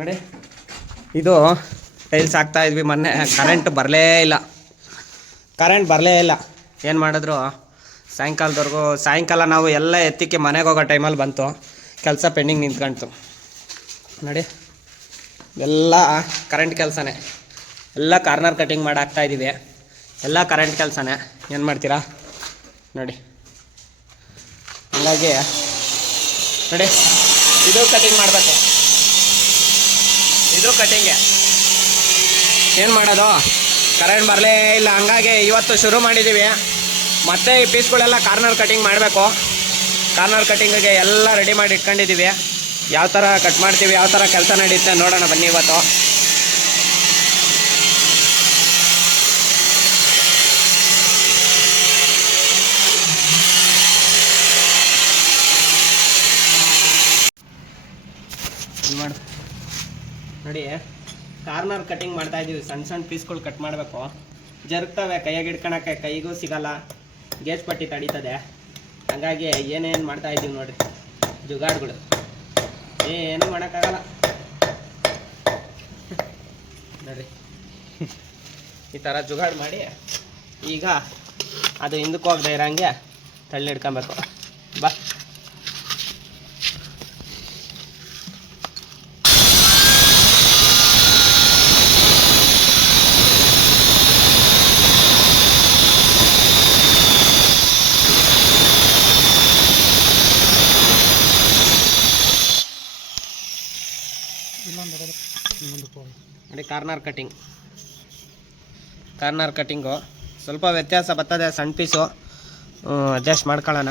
ನೋಡಿ. ಇದು ಟೈಲ್ಸ್ ಹಾಕ್ತಾ ಇದ್ವಿ ಮೊನ್ನೆ. ಕರೆಂಟ್ ಬರಲೇ ಇಲ್ಲ. ಕರೆಂಟ್ ಬರಲೇ ಇಲ್ಲ. ಏನು ಮಾಡಿದ್ರು? ಸಾಯಂಕಾಲದವರೆಗೂ ಸಾಯಂಕಾಲ ನಾವು ಎಲ್ಲ ಎತ್ತಿಕ್ಕೆ ಮನೆಗೆ ಹೋಗೋ ಟೈಮಲ್ಲಿ ಬಂತು. ಕೆಲಸ ಪೆಂಡಿಂಗ್ ನಿಂತ್ಕೊಂತು. ನೋಡಿ. ಎಲ್ಲ ಕರೆಂಟ್ ಕೆಲಸನೇ. ಎಲ್ಲ ಕಾರ್ನರ್ ಕಟ್ಟಿಂಗ್ ಮಾಡಿ ಹಾಕ್ತಾ ಇದ್ದೀವಿ. ಎಲ್ಲ ಕರೆಂಟ್ ಕೆಲಸನೇ. ಏನು ಮಾಡ್ತೀರಾ? ನೋಡಿ. ಹಂಗಾಗಿ ನೋಡಿ. ಇದು ಕಟಿಂಗ್ ಮಾಡಬೇಕು. ಇದು ಕಟಿಂಗೆ. ಏನು ಮಾಡೋದು? ಕರೆಂಟ್ ಬರಲೇ ಇಲ್ಲ. ಹಂಗಾಗಿ ಇವತ್ತು ಶುರು ಮಾಡಿದ್ದೀವಿ ಮತ್ತೆ ಈ ಪೀಸ್ಗಳೆಲ್ಲ ಕಾರ್ನರ್ ಕಟಿಂಗ್ ಮಾಡಬೇಕು. ಕಾರ್ನರ್ ಕಟಿಂಗಿಗೆ ಎಲ್ಲ ರೆಡಿ ಮಾಡಿ ಇಟ್ಕೊಂಡಿದ್ದೀವಿ ಯಾವ ಥರ ಕಟ್ ಮಾಡ್ತೀವಿ, ಯಾವ ಥರ ಕೆಲಸ ನಡೆಯುತ್ತೆ ನೋಡೋಣ ಬನ್ನಿ ಇವತ್ತು ಇಲ್ಲಿ ಮಾಡು ನೋಡಿ, ಕಾರ್ನರ್ ಕಟಿಂಗ್ ಮಾಡ್ತಾ ಇದೀವಿ. ಸಣ್ಣ ಸಣ್ಣ ಪೀಸ್ಗಳು ಕಟ್ ಮಾಡಬೇಕು. ಜರುಗ್ತವೆ, ಕೈಯಾಗಿ ಹಿಡ್ಕೊಳಕ್ಕೆ ಕೈಗೂ ಸಿಗಲ್ಲ. ಗೇಜ್ ಪಟ್ಟಿ ತಡೀತದೆ. ಹಂಗಾಗಿ ಏನೇನು ಮಾಡ್ತಾ ಇದ್ದೀವಿ ನೋಡಿ ಜುಗಾಡ್ಗಳು. ಏನು ಮಾಡೋಕ್ಕಾಗಲ್ಲ. ನೋಡಿ ಈ ಥರ ಜುಗಾಡ್ ಮಾಡಿ, ಈಗ ಅದು ಹಿಂದಕ್ಕೆ ಹೋಗದೆ ಇರೋಂಗೆ ತಳ್ಳಿ ಹಿಡ್ಕೊಬೇಕು. ಬಾ. ನೋಡಿ ಕಾರ್ನರ್ ಕಟಿಂಗ್ ಕಾರ್ನರ್ ಕಟಿಂಗು ಸ್ವಲ್ಪ ವ್ಯತ್ಯಾಸ ಬರ್ತದೆ ಸಣ್ಣ ಪೀಸು ಅಡ್ಜಸ್ಟ್ ಮಾಡ್ಕೊಳ್ಳೋಣ.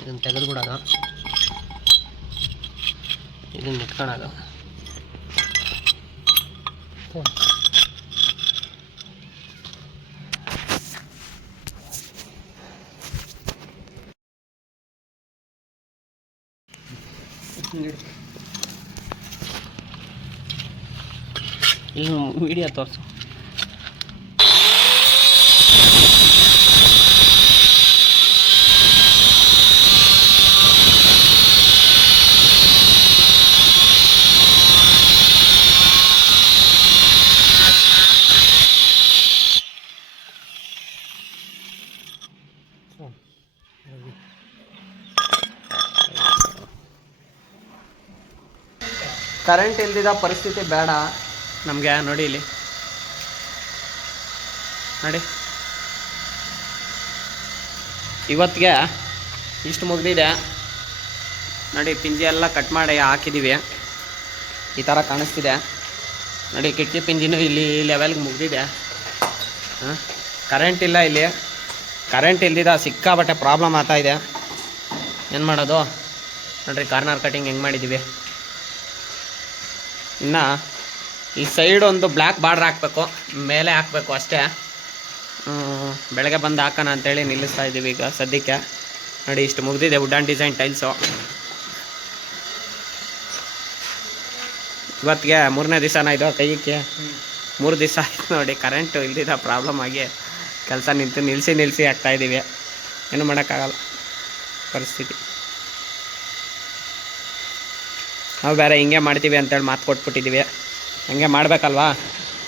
ಇದನ್ನು ತೆಗೆದುಬಿಡೋದು. ಇದನ್ನು ಇಟ್ಕೊಳೋದು. ಇಲ್ಲಿ ವಿಡಿಯೋ ತೋರಿಸು. ಕರೆಂಟ್ ಇಲ್ದಿದ್ದ ಪರಿಸ್ಥಿತಿ ಬೇಡ. ನಮಗೆ ನೋಡಿ ಇಲ್ಲಿ. ನೋಡಿ. ಇವತ್ತಿಗೆ ಇಷ್ಟು ಮುಗ್ದಿದೆ. ನೋಡಿ, ಪಿಂಜಿ ಎಲ್ಲ ಕಟ್ ಮಾಡಿ ಹಾಕಿದ್ದೀವಿ ಈ ಥರ ಕಾಣಿಸ್ತಿದೆ. ನೋಡಿ, ಕಿಟಕಿ ಪಿಂಜಿನೂ ಇಲ್ಲಿ ಲೆವೆಲ್ಗೆ ಮುಗ್ದಿದೆ. ಕರೆಂಟ್ ಇಲ್ಲ ಇಲ್ಲಿ. ಕರೆಂಟ್ ಇಲ್ದಿದ ಸಿಕ್ಕಾಬಟ್ಟೆ ಪ್ರಾಬ್ಲಮ್ ಆಗ್ತಾಯಿದೆ ಏನು ಮಾಡೋದು? ನೋಡಿರಿ ಕಾರ್ನರ್ ಕಟಿಂಗ್ ಹೆಂಗೆ ಮಾಡಿದ್ದೀವಿ ಇನ್ನು ಈ ಸೈಡ್ ಒಂದು ಬ್ಲ್ಯಾಕ್ ಬಾರ್ಡ್ರ್ ಹಾಕಬೇಕು, ಮೇಲೆ ಹಾಕಬೇಕು ಅಷ್ಟೇ. ಬೆಳಗ್ಗೆ ಬಂದು ಹಾಕೋಣ ಅಂತೇಳಿ ನಿಲ್ಲಿಸ್ತಾ ಇದ್ದೀವಿ ಈಗ ಸದ್ಯಕ್ಕೆ. ನೋಡಿ, ಇಷ್ಟು ಮುಗಿದಿದೆ ವುಡನ್ ಡಿಸೈನ್ ಟೈಲ್ಸು ಇವತ್ತಿಗೆ ಮೂರನೇ ದಿವಸನ ಇದು ಕೈಗೆ. ಮೂರು ದಿವಸ ಆಯ್ತು ನೋಡಿ ಕರೆಂಟು ಇಲ್ದಿದ್ದ ಪ್ರಾಬ್ಲಮ್ ಆಗಿ ಕೆಲಸ ನಿಂತು ನಿಲ್ಲಿಸಿ ನಿಲ್ಲಿಸಿ ಹಾಕ್ತಾಯಿದ್ದೀವಿ ಏನು ಮಾಡೋಕ್ಕಾಗಲ್ಲ. ಪರಿಸ್ಥಿತಿ. ನಾವು ಬೇರೆ ಹಿಂಗೆ ಮಾಡ್ತೀವಿ ಅಂತೇಳಿ ಮಾತು ಕೊಟ್ಬಿಟ್ಟಿದ್ದೀವಿ. ಹಂಗೆ ಮಾಡಬೇಕಲ್ವಾ?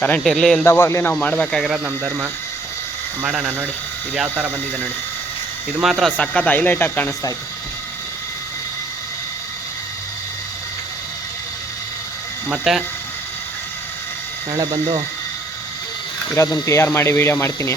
ಕರೆಂಟ್ ಇರಲಿ, ಇಲ್ದ ಹೋಗಲಿ, ನಾವು ಮಾಡಬೇಕಾಗಿರೋದು ನಮ್ಮ ಧರ್ಮ. ಮಾಡೋಣ ನೋಡಿ, ಇದು ಯಾವ ಥರ ಬಂದಿದೆ ನೋಡಿ. ಇದು ಮಾತ್ರ ಸಖತ್ ಹೈಲೈಟಾಗಿ ಕಾಣಿಸ್ತಾ ಇತ್ತು. ಮತ್ತು ನಾಳೆ ಬಂದು ಇರೋದನ್ನು ಕ್ಲಿಯರ್ ಮಾಡಿ ವೀಡಿಯೋ ಮಾಡ್ತೀನಿ.